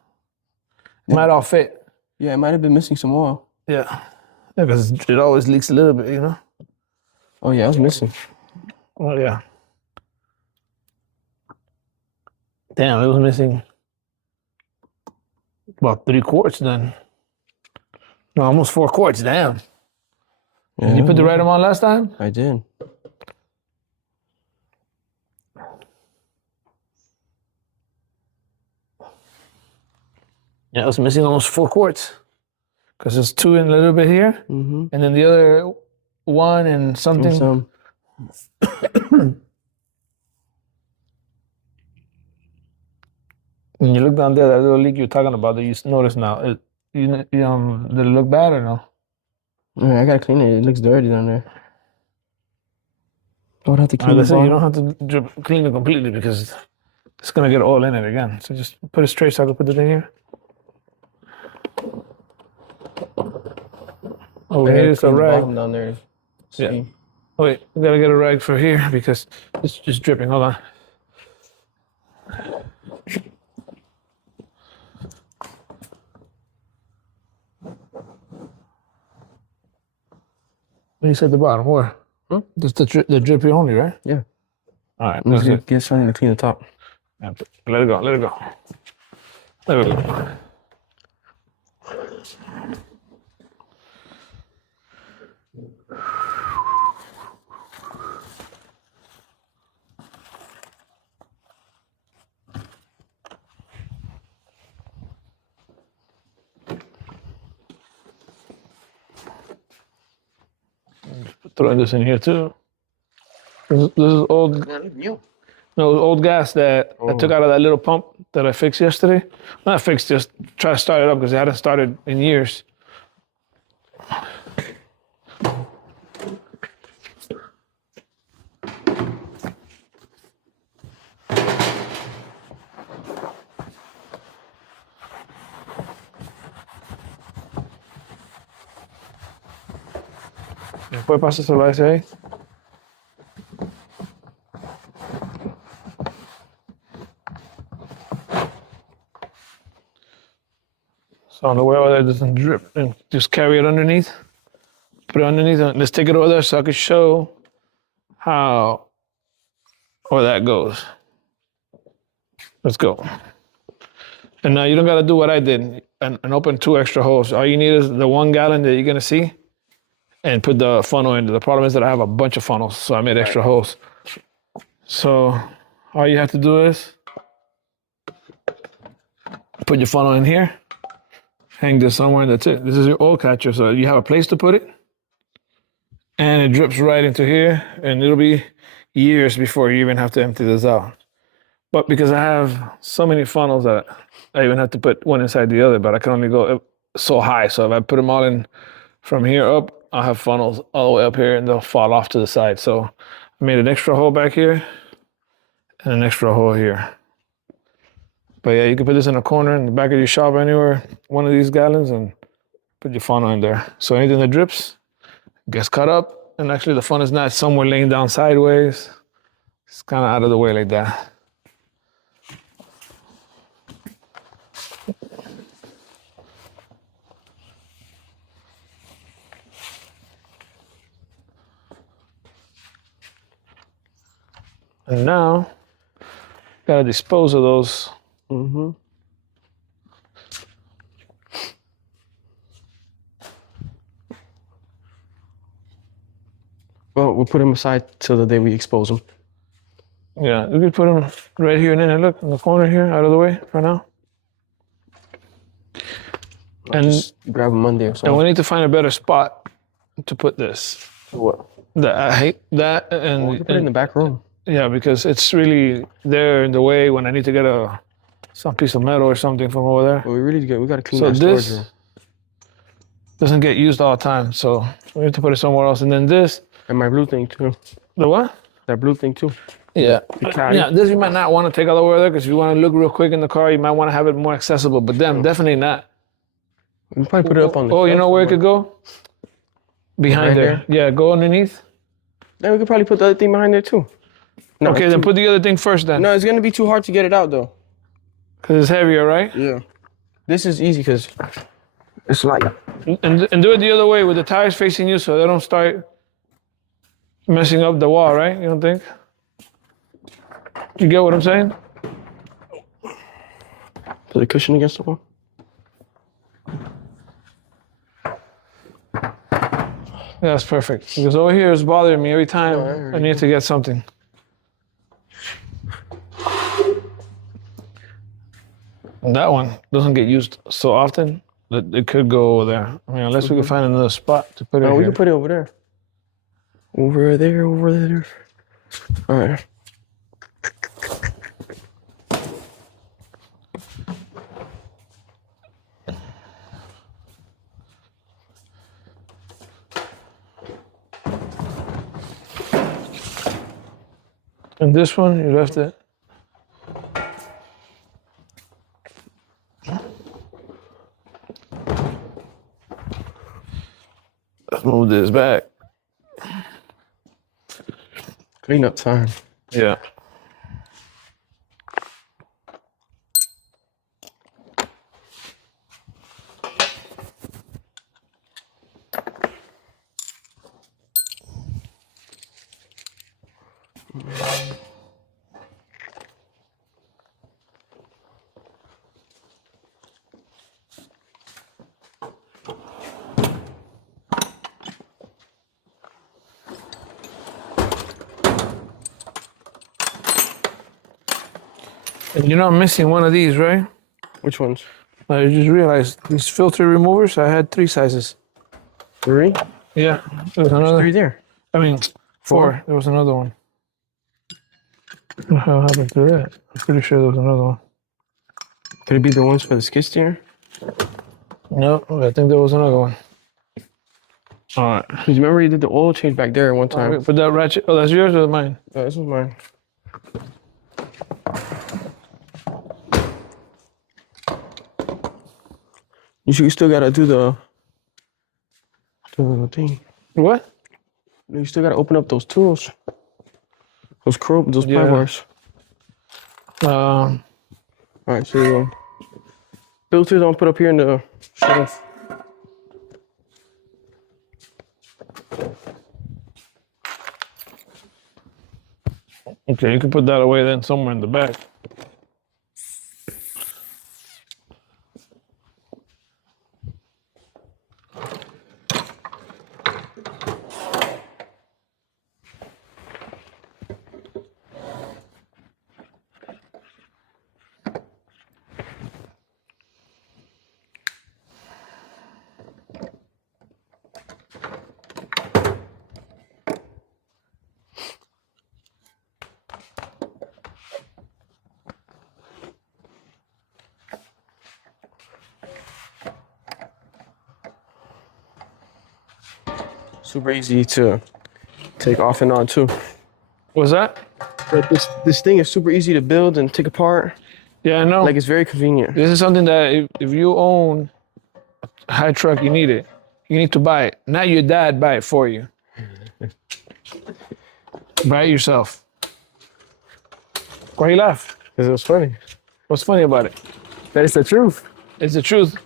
It might all fit. Yeah, it might have been missing some oil. Yeah. Because it always leaks a little bit, you know? Oh yeah, I was missing. Oh yeah. Damn, it was missing about 3 quarts then. No, almost 4 quarts, damn. Yeah, Did you put the right amount last time? I did. Yeah, I was missing almost 4 quarts. Because there's 2 in a little bit here, and then the other 1 and something. Some. When you look down there, that little leak you're talking about that you notice now, did it look bad or no? Yeah, I gotta clean it. It looks dirty down there. I would have to clean Like I the said, you bottom. don't have to clean it completely because it's gonna get all in it again. So just put it straight so I can put it in here. Oh, we need a rag. Bottom down there. Yeah. See. Oh, wait, we gotta get a rag for here because it's just dripping. Hold on. When you said the bottom, where? Just the drippy only, right? Yeah. All right. I'm just That's gonna get something to clean the top. it. Let it go. Let it go. There we go. Throwing this in here too. This is old. No, old gas that I took out of that little pump that I fixed yesterday. Not fixed, just try to start it up because it hadn't started in years. ¿Puede pasárselo a ese ahí? So on the way over there, it doesn't drip. And just carry it underneath. Put it underneath. And let's take it over there so I can show how where that goes. Let's go. And now you don't got to do what I did and open 2 extra holes. All you need is the 1 gallon that you're going to see and put the funnel in. The problem is that I have a bunch of funnels, so I made extra holes. So all you have to do is put your funnel in here, hang this somewhere, and that's it. This is your oil catcher, so you have a place to put it, and it drips right into here, and it'll be years before you even have to empty this out. But because I have so many funnels that I even have to put one inside the other, but I can only go so high. So if I put them all in from here up, I'll have funnels all the way up here and they'll fall off to the side. So I made an extra hole back here and an extra hole here. But yeah, you can put this in a corner in the back of your shop anywhere, 1 of these gallons, and put your funnel in there. So anything that drips gets cut up, and actually the funnel is not somewhere laying down sideways. It's kind of out of the way like that. And now, gotta dispose of those. Well, we'll put them aside till the day we expose them. Yeah, we could put them right here and then look in the corner here, out of the way for now. I'll just grab them Monday or And something. we need to find a better spot to put this. What? I hate that, and We can put it in the back room. yeah, because it's really there in the way when I need to get some piece of metal or something from over there. Well, we gotta clean So that storage this room. doesn't get used all the time, so we have to put it somewhere else. And then this, And my blue thing too. the what? That blue thing too. Yeah, caddy. yeah. This you might not want to take all the way over there because if you want to look real quick in the car, you might want to have it more accessible. But them, definitely not. We can probably put it up on the. Oh, you know where it could go? Behind there. Yeah, go underneath. Yeah, we could probably put the other thing behind there too. No, Okay, then put the other thing first then. No, it's gonna be too hard to get it out though. Because it's heavier, right? Yeah. This is easy because it's like. And do it the other way with the tires facing you so they don't start messing up the wall, right? You don't think? You get what I'm saying? Put the cushion against the wall. Yeah, that's perfect. Because over here is bothering me every time I need to get something. And that one doesn't get used so often that it could go over there. I mean, unless we can find another spot to put it No, we here. can put it over there. Over there, over there. All right. And this one, you left it. Let's move this back. Clean up time. Yeah. And you're not missing one of these, right? Which ones? I just realized these filter removers, I had 3 sizes. 3? Yeah, there was another. 3 there. I mean, 4. There was another one. What the hell happened to that? I'm pretty sure there was another one. Could it be the ones for the skid steer? No, I think there was another one. All right. Because remember you did the oil change back there one time. Put that ratchet. Oh, that's yours or mine? Oh, this was mine. You still gotta do the thing. What? You still gotta open up those tools. Those pry Yeah. bars. All right, so filters I'll put up here in the shelf. Okay, you can put that away then somewhere in the back. Super easy to take off and on too. What's that? But this thing is super easy to build and take apart. Yeah, I know. Like it's very convenient. This is something that if you own a high truck, you need it. You need to buy it. Not your dad buy it for you. Buy it yourself. Why you laugh? Because it was funny. What's funny about it? That is the truth. It's the truth.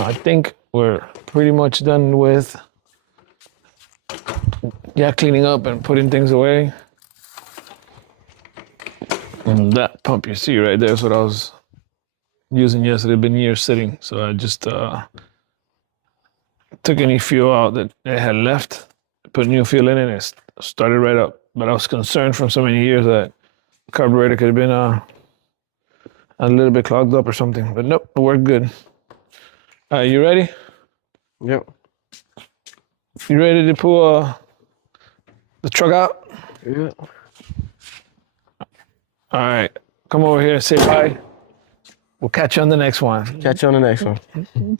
I think we're pretty much done with Yeah, cleaning up and putting things away. And that pump you see right there is what I was using yesterday. Been years sitting, so I just took any fuel out that it had left, put new fuel in it, and it started right up. But I was concerned from so many years that carburetor could have been a little bit clogged up or something. But nope, it worked good. All right, you ready? Yep. You ready to pull the truck out? Yeah. All right, come over here and say bye. We'll catch you on the next one. Catch you on the next one.